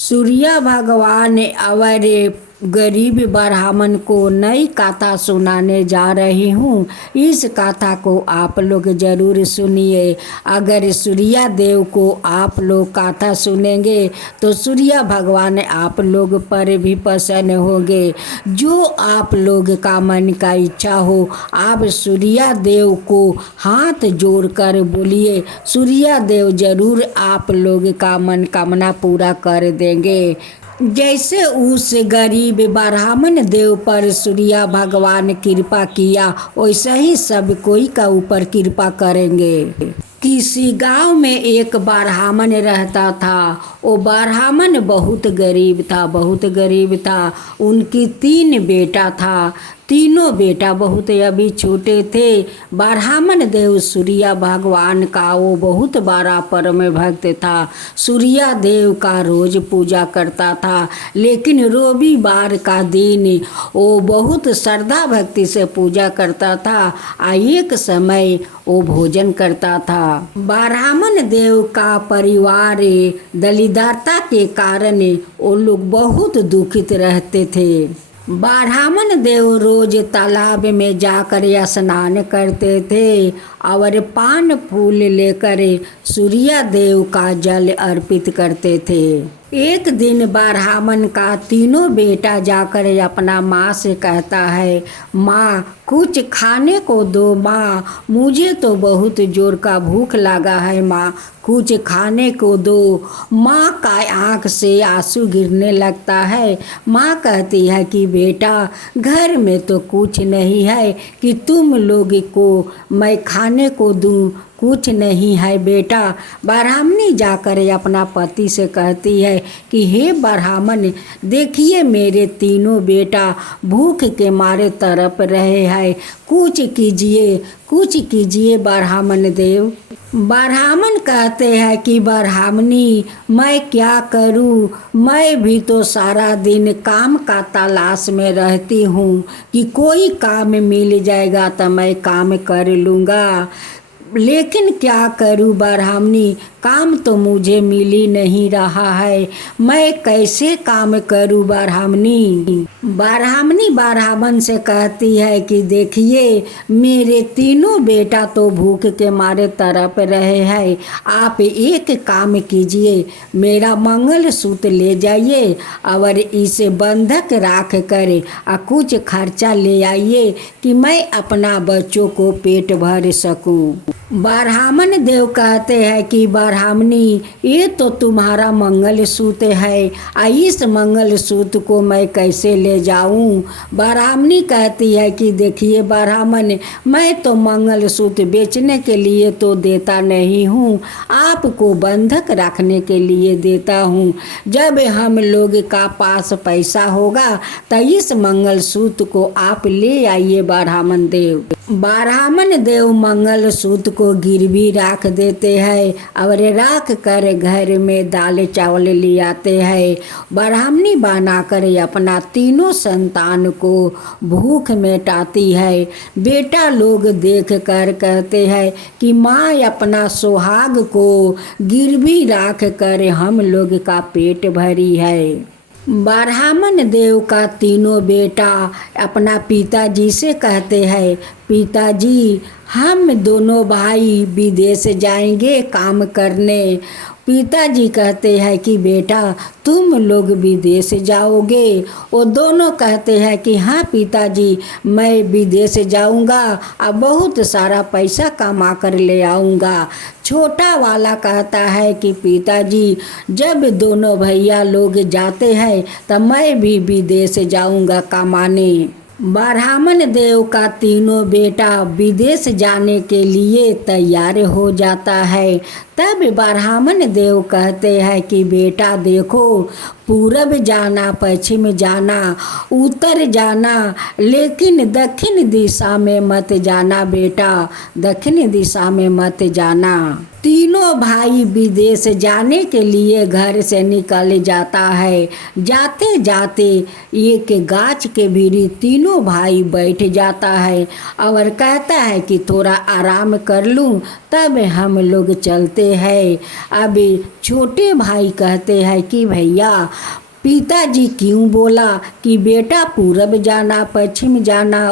सूर्य भगवान और गरीब ब्राह्मण को नई कथा सुनाने जा रही हूँ। इस कथा को आप लोग ज़रूर सुनिए। अगर सूर्य देव को आप लोग कथा सुनेंगे तो सूर्य भगवान आप लोग पर भी प्रसन्न होंगे। जो आप लोग का मन का इच्छा हो आप सूर्य देव को हाथ जोड़कर बोलिए, सूर्य देव ज़रूर आप लोग का मनोकामना पूरा कर देंगे। जैसे उस गरीब ब्राह्मण देव पर सूर्य भगवान कृपा किया वैसे ही सब कोई का ऊपर कृपा करेंगे। किसी गांव में एक ब्राह्मण रहता था। वो ब्राह्मण बहुत गरीब था। उनकी 3 बेटा था। तीनों बेटा बहुत अभी छोटे थे। ब्राह्मण देव सूर्य भगवान का वो बहुत बड़ा परम भक्त था। सूर्य देव का रोज पूजा करता था, लेकिन रविवार का दिन वो बहुत श्रद्धा भक्ति से पूजा करता था। एक समय वो भोजन करता था। ब्राह्मण देव का परिवार दरिद्रता के कारण वो लोग बहुत दुखित रहते थे। ब्राह्मण देव रोज तालाब में जाकर स्नान करते थे और पान फूल लेकर सूर्य देव का जल अर्पित करते थे। एक दिन ब्राह्मण का तीनों बेटा जाकर अपना माँ से कहता है, माँ कुछ खाने को दो माँ, मुझे तो बहुत जोर का भूख लगा है माँ, कुछ खाने को दो। माँ का आँख से आंसू गिरने लगता है। माँ कहती है कि बेटा घर में तो कुछ नहीं है कि तुम लोग को मैं खाने को दूँ, कुछ नहीं है बेटा। ब्राह्मणी जाकर अपना पति से कहती है कि हे ब्राह्मण, देखिए मेरे तीनों बेटा भूख के मारे तड़प रहे हैं, कुछ कीजिए ब्राह्मण देव। ब्राह्मण कहते हैं कि ब्राह्मणी मैं क्या करूं, मैं भी तो सारा दिन काम का तलाश में रहती हूँ कि कोई काम मिल जाएगा तो मैं काम कर लूँगा, लेकिन क्या करूं ब्राह्मणी, काम तो मुझे मिल ही नहीं रहा है, मैं कैसे काम करूं ब्राह्मणी। ब्राह्मणी ब्राह्मण से कहती है कि देखिए मेरे तीनों बेटा तो भूख के मारे तड़प रहे हैं, आप एक काम कीजिए, मेरा मंगलसूत्र ले जाइए और इसे बंधक रख कर कुछ खर्चा ले आइए कि मैं अपना बच्चों को पेट भर सकूं। ब्राह्मण देव कहते हैं कि ब्राह्मणी ये तो तुम्हारा मंगलसूत्र है, इस मंगलसूत्र को मैं कैसे ले जाऊं। ब्राह्मणी कहती है कि देखिए ब्राह्मण, मैं तो मंगलसूत्र बेचने के लिए तो देता नहीं हूँ, आपको बंधक रखने के लिए देता हूँ। जब हम लोग का पास पैसा होगा तो इस मंगलसूत्र को आप ले आइए ब्राह्मण देव। ब्राह्मण देव मंगलसूत्र को गिरवी रख देते हैं और रख कर घर में दाल चावल ले आते हैं। ब्राह्मणी बनाकर अपना तीनों संतान को भूख मिटाती है। बेटा लोग देख कर कहते हैं कि माँ अपना सुहाग को गिरवी रख कर हम लोग का पेट भरी है। ब्राह्मण देव का तीनों बेटा अपना पिताजी से कहते हैं, पिताजी हम दोनों भाई विदेश जाएंगे काम करने। पिताजी कहते हैं कि बेटा तुम लोग विदेश जाओगे। वो दोनों कहते हैं कि हाँ पिताजी मैं विदेश जाऊंगा और बहुत सारा पैसा कमा कर ले आऊँगा। छोटा वाला कहता है कि पिताजी जब दोनों भैया लोग जाते हैं तो मैं भी विदेश जाऊंगा कमाने। ब्राह्मण देव का तीनों बेटा विदेश जाने के लिए तैयार हो जाता है। तब ब्राह्मण देव कहते हैं कि बेटा देखो, पूरब जाना, पश्चिम जाना, उत्तर जाना, लेकिन दक्षिण दिशा में मत जाना बेटा, दक्षिण दिशा में मत जाना। तीनों भाई विदेश जाने के लिए घर से निकल जाता है। जाते जाते एक गाछ के भीड़ी तीनों तीनों भाई बैठ जाता है और कहता है कि थोड़ा आराम कर लूं तब हम लोग चलते हैं। अभी छोटे भाई कहते हैं कि भैया पिताजी क्यों बोला कि बेटा पूरब जाना, पश्चिम जाना,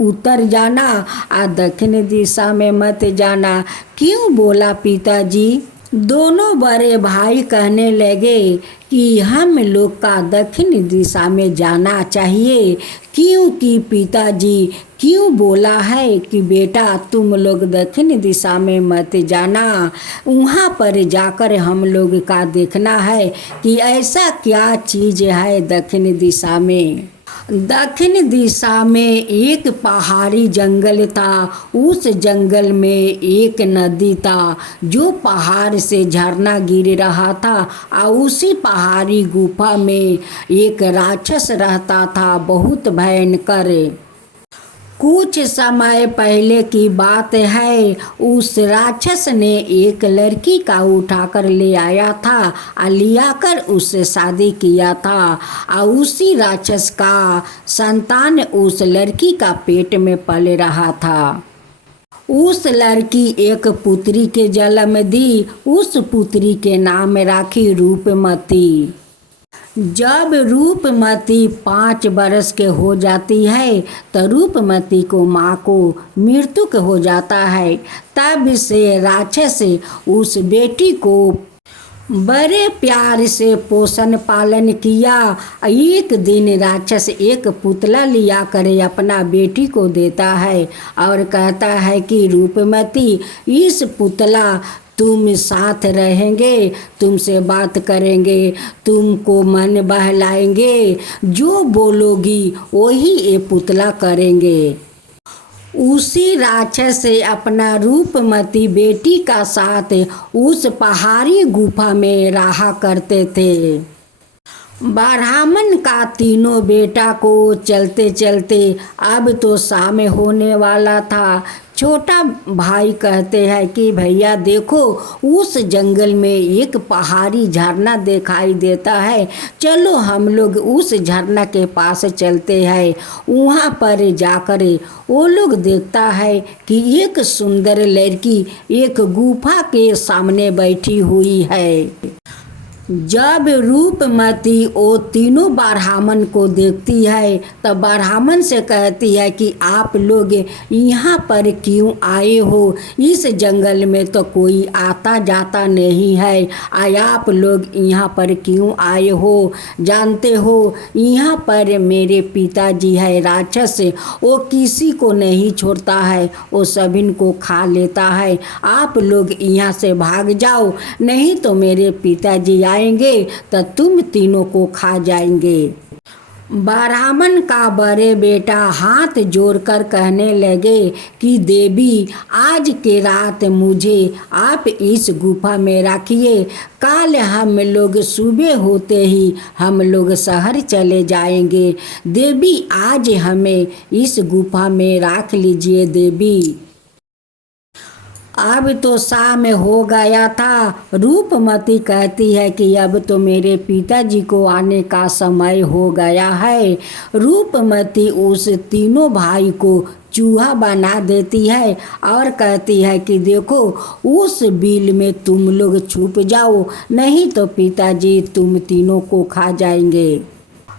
उत्तर जाना और दक्षिण दिशा में मत जाना, क्यों बोला पिताजी? दोनों बड़े भाई कहने लगे कि हम लोग का दक्षिण दिशा में जाना चाहिए, क्योंकि पिताजी क्यों बोला है कि बेटा तुम लोग दक्षिण दिशा में मत जाना, वहाँ पर जाकर हम लोग का देखना है कि ऐसा क्या चीज़ है दक्षिण दिशा में। दक्षिण दिशा में एक पहाड़ी जंगल था। उस जंगल में एक नदी था जो पहाड़ से झरना गिर रहा था और उसी पहाड़ी गुफा में एक राक्षस रहता था, बहुत भयंकर। कुछ समय पहले की बात है, उस राक्षस ने एक लड़की का उठाकर ले आया था और लियाकर उससे शादी किया था और उसी राक्षस का संतान उस लड़की का पेट में पल रहा था। उस लड़की एक पुत्री के जन्म दी। उस पुत्री के नाम राखी रूपमती। जब रूपमती 5 बरस के हो जाती है तो रूपमती को माँ को मृत्यु हो जाता है। तब से राक्षस उस बेटी को बड़े प्यार से पोषण पालन किया। एक दिन राक्षस एक पुतला लिया कर अपना बेटी को देता है और कहता है कि रूपमती इस पुतला तुम साथ रहेंगे, तुमसे बात करेंगे, तुमको मन बहलाएंगे, जो बोलोगी वही ये पुतला करेंगे। उसी राक्षस से अपना रूपमती बेटी का साथ उस पहाड़ी गुफा में रहा करते थे। ब्राह्मण का तीनों बेटा को चलते चलते अब तो शाम होने वाला था। छोटा भाई कहते हैं कि भैया देखो उस जंगल में एक पहाड़ी झरना दिखाई देता है, चलो हम लोग उस झरना के पास चलते हैं। वहाँ पर जाकर वो लोग देखता है कि एक सुंदर लड़की एक गुफा के सामने बैठी हुई है। जब रूपमती वो तीनों ब्राह्मण को देखती है तब ब्राह्मण से कहती है कि आप लोग यहाँ पर क्यों आए हो? इस जंगल में तो कोई आता जाता नहीं है, आप लोग यहाँ पर क्यों आए हो? जानते हो यहाँ पर मेरे पिताजी है राक्षस, वो किसी को नहीं छोड़ता है, वो सभी को खा लेता है। आप लोग यहाँ से भाग जाओ, नहीं तो मेरे पिताजी आएंगे तो तुम तीनों को खा जाएंगे। ब्राह्मण का बड़े बेटा हाथ जोड़कर कहने लगे कि देवी आज के रात मुझे आप इस गुफा में रखिए, कल हम लोग सुबह होते ही हम लोग शहर चले जाएंगे। देवी आज हमें इस गुफा में रख लीजिए देवी। अब तो शाम हो गया था। रूपमती कहती है कि अब तो मेरे पिताजी को आने का समय हो गया है। रूपमती उस तीनों भाई को चूहा बना देती है और कहती है कि देखो उस बिल में तुम लोग छुप जाओ, नहीं तो पिताजी तुम तीनों को खा जाएंगे।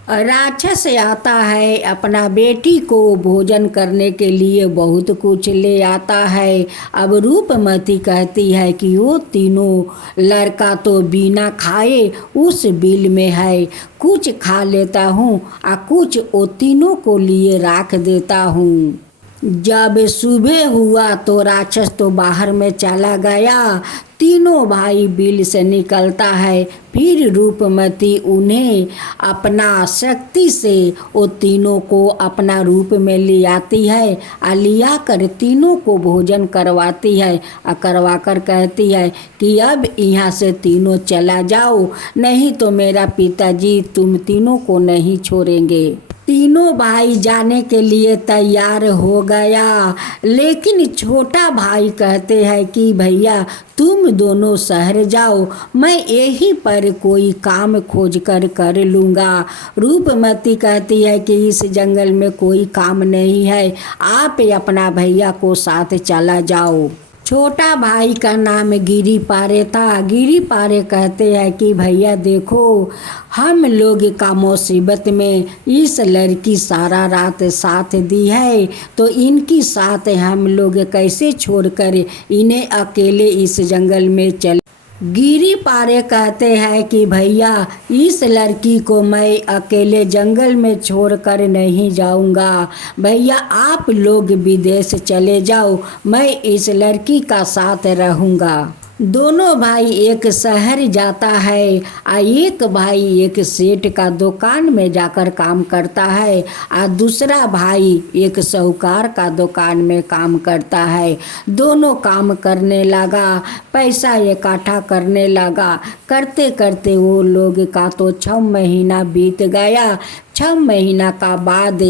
राक्षस आता है, अपना बेटी को भोजन करने के लिए बहुत कुछ ले आता है। अब रूपमती कहती है कि वो तीनों लड़का तो बिना खाए उस बिल में है, कुछ खा लेता हूँ और कुछ वो तीनों को लिए रख देता हूँ। जब सुबह हुआ तो राक्षस तो बाहर में चला गया। तीनों भाई बिल से निकलता है। फिर रूपमती उन्हें अपना शक्ति से वो तीनों को अपना रूप में ले आती है और लिया कर तीनों को भोजन करवाती है और करवा कर कहती है कि अब यहाँ से तीनों चला जाओ, नहीं तो मेरा पिताजी तुम तीनों को नहीं छोड़ेंगे। तीनों भाई जाने के लिए तैयार हो गया, लेकिन छोटा भाई कहते हैं कि भैया तुम दोनों शहर जाओ, मैं यहीं पर कोई काम खोज कर लूँगा। रूपमती कहती है कि इस जंगल में कोई काम नहीं है, आप अपना भैया को साथ चला जाओ। छोटा भाई का नाम गिरी पारे था। गिरी पारे कहते हैं कि भैया देखो, हम लोग का मुसीबत में इस लड़की सारा रात साथ दी है, तो इनकी साथ हम लोग कैसे छोड़कर इन्हें अकेले इस जंगल में चले। गिरी पारे कहते हैं कि भैया इस लड़की को मैं अकेले जंगल में छोड़कर नहीं जाऊंगा। भैया आप लोग विदेश चले जाओ, मैं इस लड़की का साथ रहूंगा। दोनों भाई एक शहर जाता है और एक भाई एक सेठ का दुकान में जाकर काम करता है और दूसरा भाई एक साहूकार का दुकान में काम करता है। दोनों काम करने लगा, पैसा इकट्ठा करने लगा। करते करते वो लोग का तो 6 महीना बीत गया। 6 महीना का बाद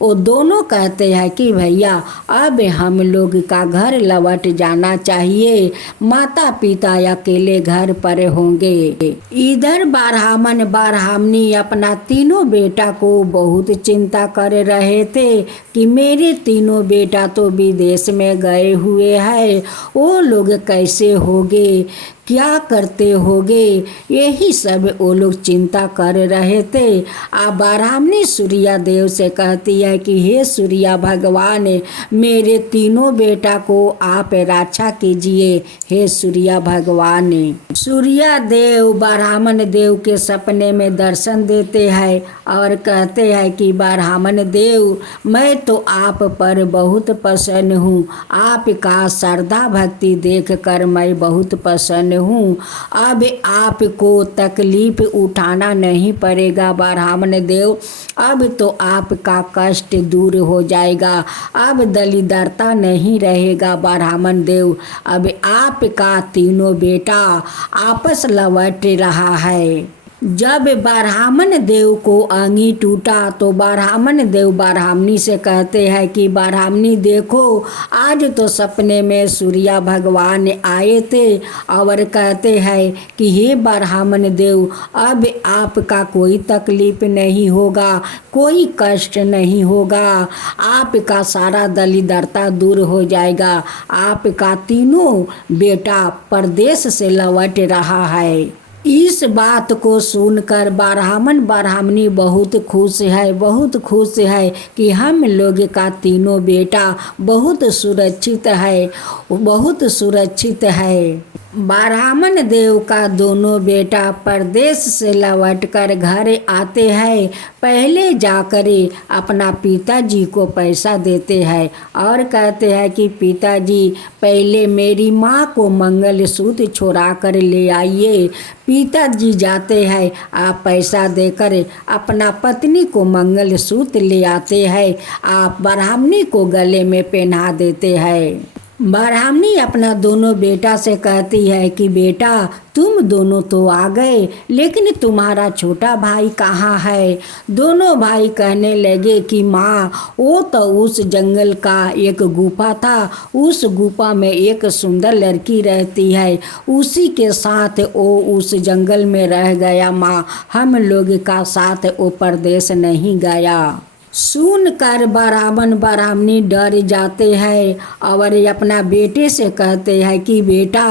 वो दोनों कहते हैं कि भैया अब हम लोग का घर लौट जाना चाहिए, माता पिता अकेले घर पर होंगे। इधर बारहामन बारहामनी अपना तीनों बेटा को बहुत चिंता कर रहे थे कि मेरे तीनों बेटा तो विदेश में गए हुए हैं, वो लोग कैसे होंगे, क्या करते होगे, यही सब वो लोग चिंता कर रहे थे। बारहामनी सूर्या देव से कहती है कि हे सूर्या भगवान, मेरे तीनों बेटा को आप रक्षा कीजिए, हे सूर्या भगवान। सूर्या देव बारहामन देव के सपने में दर्शन देते हैं और कहते हैं कि बारहामन देव, मैं तो आप पर बहुत प्रसन्न हूँ, आपका श्रद्धा भक्ति देखकर मैं बहुत प्रसन्न हूँ। अब आपको तकलीफ उठाना नहीं पड़ेगा बारहामन देव, अब तो आपका कष्ट दूर हो जाएगा, अब दलिद्रता नहीं रहेगा बारहामन देव, अब आपका तीनों बेटा आपस लौट रहा है। जब बारहामन देव को अंगी टूटा तो बारहामन देव बारहामनी से कहते हैं कि बारहामनी देखो, आज तो सपने में सूर्या भगवान आए थे और कहते हैं कि हे बारहामन देव, अब आपका कोई तकलीफ नहीं होगा, कोई कष्ट नहीं होगा, आपका सारा दलिद्रता दूर हो जाएगा, आपका तीनों बेटा परदेश से लौट रहा है। इस बात को सुनकर बारहामन बारहामनी बहुत खुश है, बहुत खुश है कि हम लोग का तीनों बेटा बहुत सुरक्षित है, बहुत सुरक्षित है। बारहामन देव का दोनों बेटा परदेश से लौटकर घर आते हैं। पहले जाकर अपना पिताजी को पैसा देते हैं और कहते हैं कि पिताजी पहले मेरी माँ को मंगलसूत्र छोड़ा कर ले आइए। पिताजी जाते हैं, आप पैसा देकर अपना पत्नी को मंगलसूत्र ले आते हैं, आप बारहामनी को गले में पहना देते हैं। बारहामनी अपना दोनों बेटा से कहती है कि बेटा तुम दोनों तो आ गए, लेकिन तुम्हारा छोटा भाई कहाँ है। दोनों भाई कहने लगे कि माँ, वो तो उस जंगल का एक गुफा था, उस गुफा में एक सुंदर लड़की रहती है, उसी के साथ वो उस जंगल में रह गया माँ, हम लोग का साथ वो परदेश नहीं गया। सुनकर बारहामन बारहामनी डर जाते हैं और अपना बेटे से कहते हैं कि बेटा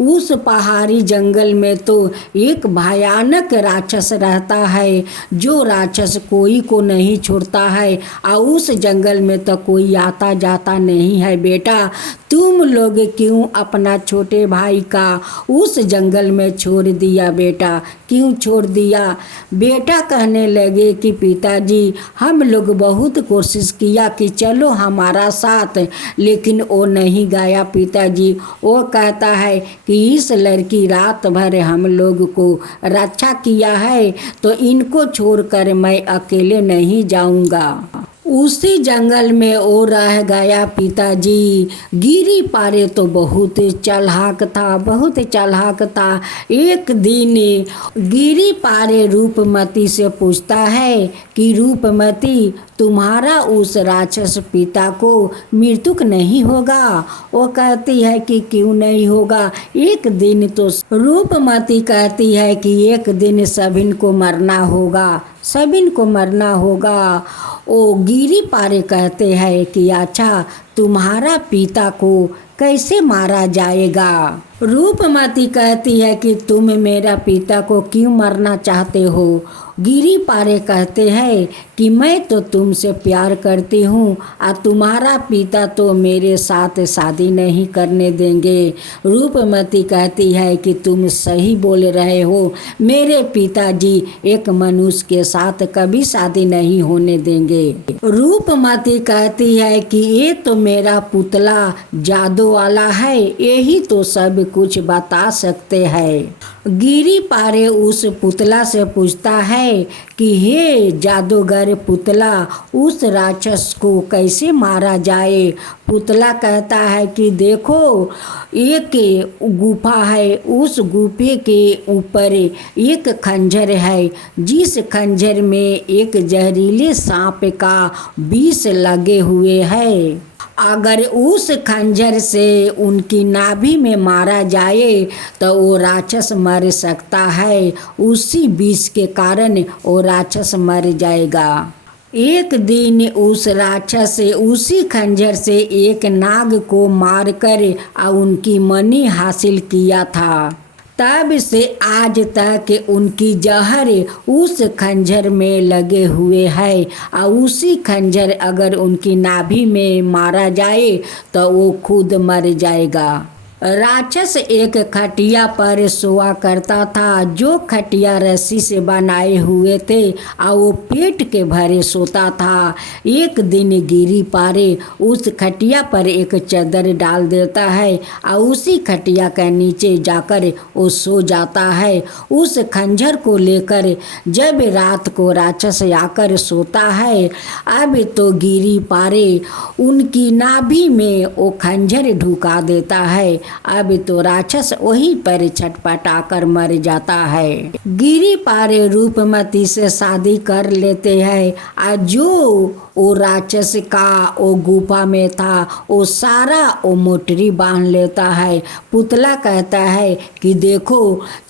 उस पहाड़ी जंगल में तो एक भयानक राक्षस रहता है, जो राक्षस कोई को नहीं छोड़ता है और उस जंगल में तो कोई आता जाता नहीं है। बेटा तुम लोग क्यों अपना छोटे भाई का उस जंगल में छोड़ दिया, बेटा क्यों छोड़ दिया। बेटा कहने लगे कि पिताजी हम लोग बहुत कोशिश किया कि चलो हमारा साथ, लेकिन वो नहीं गया पिताजी। वो कहता है कि इस लड़की रात भर हम लोग को रक्षा किया है, तो इनको छोड़कर मैं अकेले नहीं जाऊंगा। उसी जंगल में वो रह गया पिताजी। गिरी पारे तो बहुत चालाक था, बहुत चालाक था। एक दिन गिरी पारे रूपमती से पूछता है कि रूपमती तुम्हारा उस राक्षस पिता को मृत्यु नहीं होगा। वो कहती है कि क्यों नहीं होगा, एक दिन तो रूपमती कहती है कि एक दिन सभी को मरना होगा, सभी को मरना होगा। वो गिरी पारे कहते हैं कि अच्छा तुम्हारा पिता को कैसे मारा जाएगा। रूपमती कहती है कि तुम मेरा पिता को क्यों मारना चाहते हो। गिरी पारे कहते हैं कि मैं तो तुमसे प्यार करती हूँ और तुम्हारा पिता तो मेरे साथ शादी नहीं करने देंगे। रूपमती कहती है कि तुम सही बोल रहे हो, मेरे पिताजी एक मनुष्य के साथ कभी शादी नहीं होने देंगे। रूपमती कहती है कि ये तो मेरा पुतला जादू वाला है, यही तो सब कुछ बता सकते हैं। गिरी पारे उस पुतला से पूछता है कि हे जादूगर पुतला, उस राक्षस को कैसे मारा जाए। पुतला कहता है कि देखो एक गुफा है, उस गुफे के ऊपर एक खंजर है, जिस खंजर में एक जहरीले सांप का विष लगे हुए है। अगर उस खंजर से उनकी नाभि में मारा जाए तो वो राक्षस मर सकता है, उसी विष के कारण वो राक्षस मर जाएगा। एक दिन उस राक्षस उसी खंजर से एक नाग को मारकर उनकी मणि हासिल किया था। तब से आज तक उनकी जहर उस खंजर में लगे हुए है और उसी खंजर अगर उनकी नाभि में मारा जाए तो वो खुद मर जाएगा। राक्षस एक खटिया पर सोया करता था, जो खटिया रस्सी से बनाए हुए थे और वो पेट के भरे सोता था। एक दिन गिरी पारे उस खटिया पर एक चादर डाल देता है और उसी खटिया के नीचे जाकर वो सो जाता है। उस खंजर को लेकर जब रात को राक्षस आकर सोता है, अब तो गिरी पारे उनकी नाभि में वो खंजर ढुका देता है। अब तो राक्षस वहीं पर छटपटाकर मर जाता है। गिरी पारे रूपमती से शादी कर लेते हैं और जो वो राक्षस का वो गुफा में था वो सारा वो मोटरी बांध लेता है। पुतला कहता है कि देखो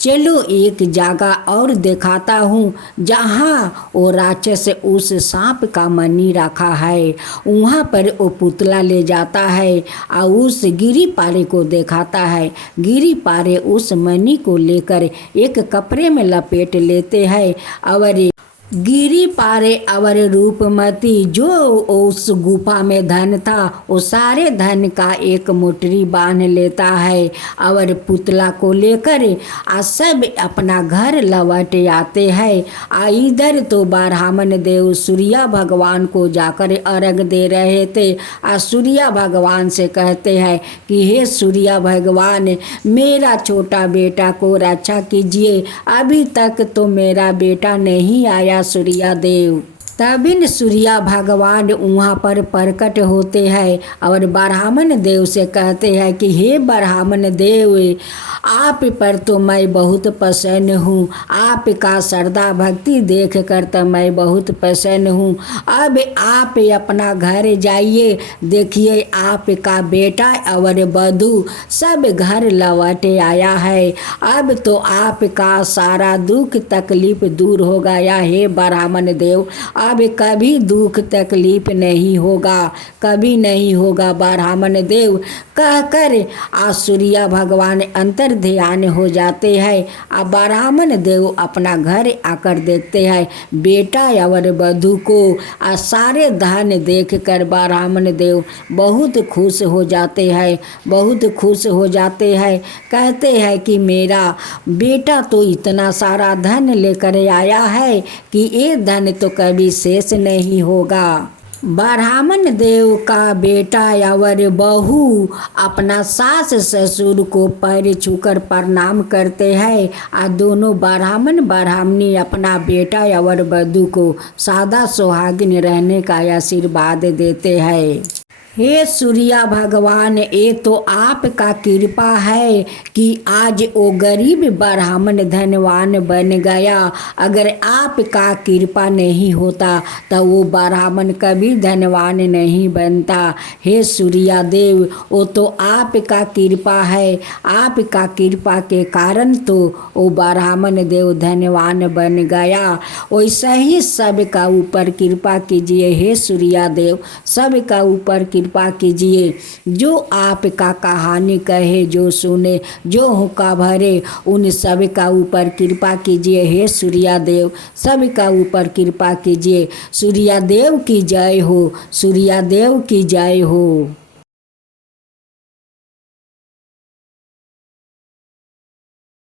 चलो एक जगह और दिखाता हूँ जहाँ वो राक्षस उस सांप का मणि रखा है। वहाँ पर वो पुतला ले जाता है और उस गिरी पारे को दिखाता है। गिरी पारे उस मणि को लेकर एक कपड़े में लपेट लेते हैं और गिरी पारे और रूपमती जो उस गुफा में धन था वो सारे धन का एक मोटरी बांध लेता है और पुतला को लेकर सब अपना घर लौट आते हैं। इधर तो ब्राह्मण देव सूर्य भगवान को जाकर अर्घ दे रहे थे। सूर्य भगवान से कहते हैं कि हे सूर्य भगवान, मेरा छोटा बेटा को रक्षा कीजिए, अभी तक तो मेरा बेटा नहीं आया सूर्य देव। तभी सूर्य भगवान वहाँ पर प्रकट होते हैं और ब्राह्मण देव से कहते हैं कि हे ब्राह्मण देव, आप पर तो मैं बहुत प्रसन्न हूँ, आपका श्रद्धा भक्ति देख कर तो मैं बहुत प्रसन्न हूँ। अब आप अपना घर जाइए, देखिए आपका बेटा और बधू सब घर लौट आया है। अब तो आपका सारा दुख तकलीफ दूर हो गया है ब्राह्मण देव, अब कभी दुख तकलीफ नहीं होगा, कभी नहीं होगा ब्राह्मण देव कहकर सूर्य भगवान अंतर ध्यान हो जाते हैं। अब ब्राह्मण देव अपना घर आकर देखते हैं बेटा और बधू को, सारे धन देख कर ब्राह्मण देव बहुत खुश हो जाते हैं, बहुत खुश हो जाते हैं। कहते हैं कि मेरा बेटा तो इतना सारा धन लेकर आया है कि ये धन तो कभी शेष नहीं होगा। ब्राह्मण देव का बेटा और बहू अपना सास ससुर को पैर छूकर प्रणाम करते हैं और दोनों ब्राह्मण ब्राह्मणी अपना बेटा और बधू को सादा सुहागिन रहने का आशीर्वाद देते हैं। हे सूर्या भगवान, ये तो आपका कृपा है कि आज वो गरीब ब्राह्मण धनवान बन गया। अगर आपका कृपा नहीं होता तो वो ब्राह्मण कभी धनवान नहीं बनता। हे सूर्या देव, वो तो आपका कृपा है, आपका कृपा के कारण तो वो ब्राह्मण देव धनवान बन गया। वैसा ही सबका ऊपर कृपा कीजिए हे सूर्या देव, सबका ऊपर कृपा कीजिए। जो आपका कहानी कहे, जो सुने, जो हुक्का भरे, उन सब का ऊपर कृपा कीजिए हे सूर्या देव, सबका ऊपर कृपा कीजिए। सूर्या देव की जय हो, सूर्या देव की जय हो।